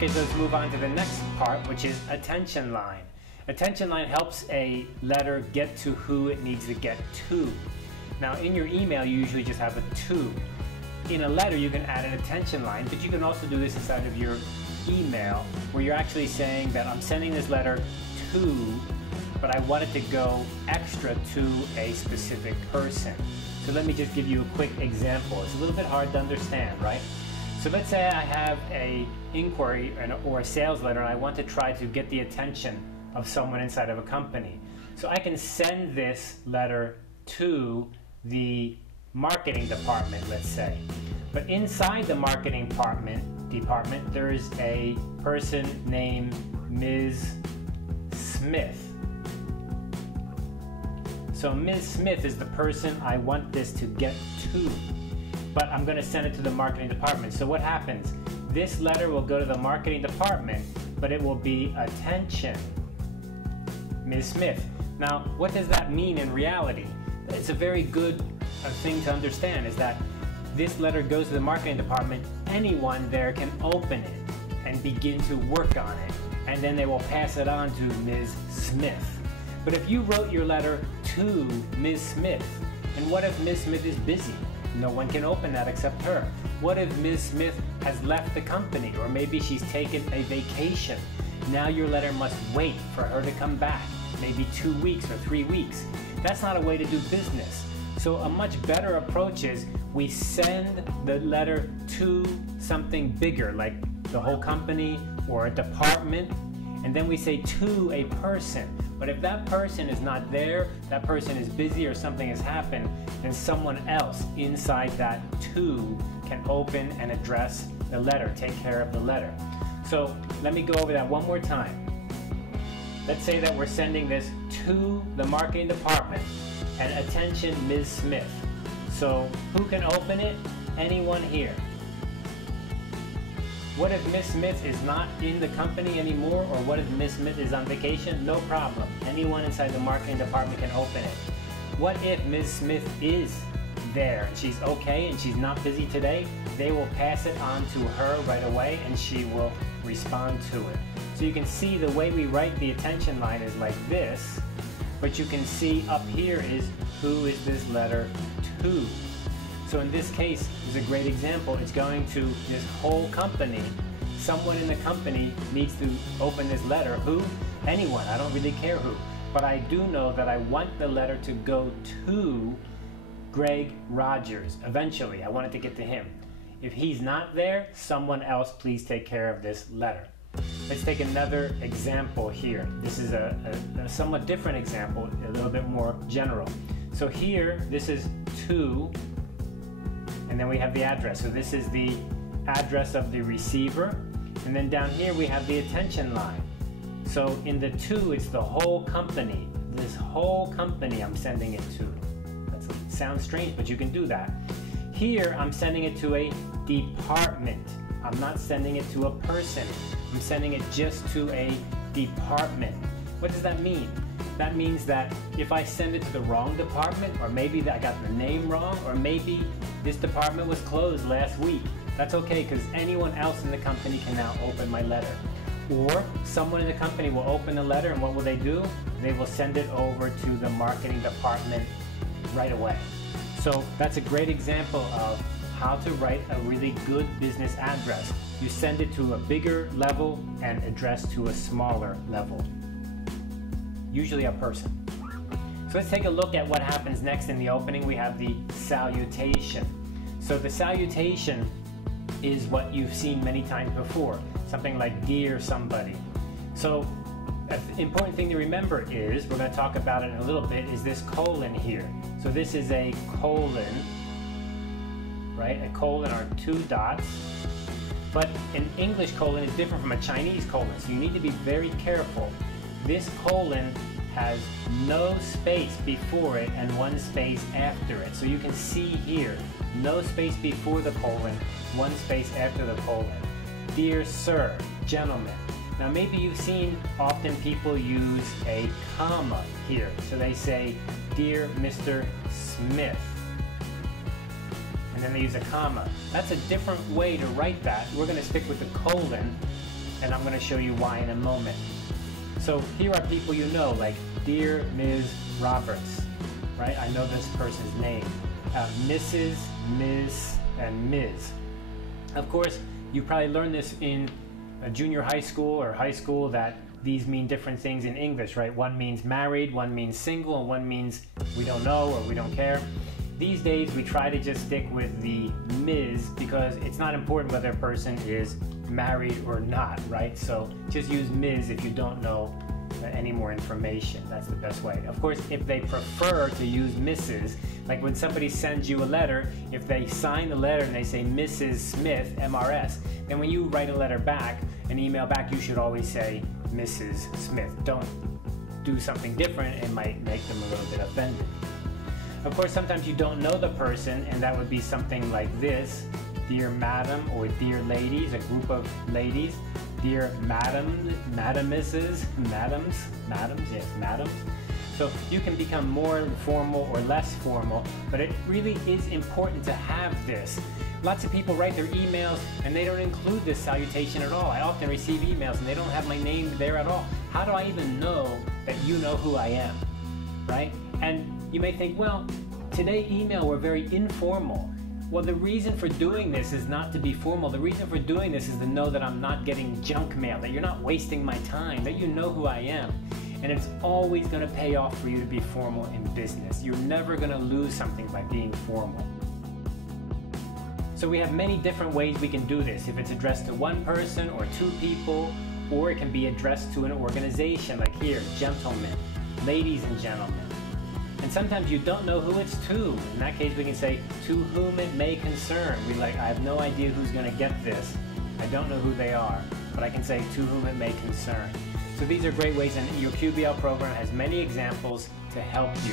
Okay, so let's move on to the next part, which is attention line. Attention line helps a letter get to who it needs to get to. Now, in your email, you usually just have a to. In a letter, you can add an attention line, but you can also do this inside of your email, where you're actually saying that I'm sending this letter to, but I want it to go extra to a specific person. So let me just give you a quick example. It's a little bit hard to understand, right? So let's say I have an inquiry or a sales letter, and I want to try to get the attention of someone inside of a company. So I can send this letter to the marketing department, let's say. But inside the marketing department, there is a person named Ms. Smith. So Ms. Smith is the person I want this to get to. But I'm going to send it to the marketing department. So what happens? This letter will go to the marketing department, but it will be attention, Ms. Smith. Now, what does that mean in reality? It's a very good thing to understand, is that this letter goes to the marketing department. Anyone there can open it and begin to work on it, and then they will pass it on to Ms. Smith. But if you wrote your letter to Ms. Smith, and what if Ms. Smith is busy? No one can open that except her. What if Ms. Smith has left the company, or maybe she's taken a vacation? Now your letter must wait for her to come back, maybe 2 weeks or 3 weeks. That's not a way to do business. So a much better approach is we send the letter to something bigger, like the whole company or a department, and then we say to a person. But if that person is not there, that person is busy or something has happened, then someone else inside that to can open and address the letter, take care of the letter. So let me go over that one more time. Let's say that we're sending this to the marketing department, and attention Ms. Smith. So who can open it? Anyone here. What if Ms. Smith is not in the company anymore, or what if Ms. Smith is on vacation? No problem. Anyone inside the marketing department can open it. What if Ms. Smith is there and she's okay and she's not busy today? They will pass it on to her right away and she will respond to it. So you can see the way we write the attention line is like this, but you can see up here is who is this letter to. So in this case, is a great example. It's going to this whole company. Someone in the company needs to open this letter. Who? Anyone. I don't really care who. But I do know that I want the letter to go to Greg Rogers. Eventually, I want it to get to him. If he's not there, someone else please take care of this letter. Let's take another example here. This is a somewhat different example, a little bit more general. So here, this is to, and then we have the address. So this is the address of the receiver. And then down here we have the attention line. So in the to, it's the whole company. This whole company I'm sending it to. That sounds strange, but you can do that. Here I'm sending it to a department. I'm not sending it to a person. I'm sending it just to a department. What does that mean? That means that if I send it to the wrong department, or maybe I got the name wrong, or maybe this department was closed last week, that's okay, because anyone else in the company can now open my letter. Or someone in the company will open the letter, and what will they do? They will send it over to the marketing department right away. So that's a great example of how to write a really good business address. You send it to a bigger level and address to a smaller level. Usually a person. So let's take a look at what happens next in the opening. We have the salutation. So the salutation is what you've seen many times before. Something like dear somebody. So an important thing to remember is, we're going to talk about it in a little bit, is this colon here. So this is a colon, right? A colon are 2 dots. But an English colon is different from a Chinese colon, so you need to be very careful. This colon has no space before it and 1 space after it. So you can see here, no space before the colon, 1 space after the colon. Dear sir, gentlemen. Now maybe you've seen often people use a comma here. So they say, dear Mr. Smith. And then they use a comma. That's a different way to write that. We're going to stick with the colon. and I'm going to show you why in a moment. So here are people you know, like Dear Ms. Roberts, right? I know this person's name. Mrs., Ms., and Ms. Of course, you probably learned this in a junior high school or high school that these mean different things in English, right? One means married, one means single, and one means we don't know or we don't care. These days, we try to just stick with the Ms. because it's not important whether a person is married or not, right? So just use Ms. if you don't know any more information. That's the best way. Of course, if they prefer to use Mrs., like when somebody sends you a letter, if they sign the letter and they say Mrs. Smith, MRS, then when you write a letter back, an email back, you should always say Mrs. Smith. Don't do something different. It might make them a little bit offended. Of course, sometimes you don't know the person, and that would be something like this: Dear Madam, or Dear Ladies, a group of ladies. Dear Madam, Madames, Madams, yes, Madams. So you can become more formal or less formal, but it really is important to have this. Lots of people write their emails and they don't include this salutation at all. I often receive emails and they don't have my name there at all. How do I even know that you know who I am, right? And you may think, well, today's email were very informal. Well, the reason for doing this is not to be formal. The reason for doing this is to know that I'm not getting junk mail, that you're not wasting my time, that you know who I am. And it's always going to pay off for you to be formal in business. You're never going to lose something by being formal. So we have many different ways we can do this. If it's addressed to one person or two people, or it can be addressed to an organization, like here, gentlemen, ladies and gentlemen. And sometimes you don't know who it's to. In that case, we can say, to whom it may concern. I have no idea who's going to get this. I don't know who they are, but I can say, to whom it may concern. So these are great ways, and your QBL program has many examples to help you.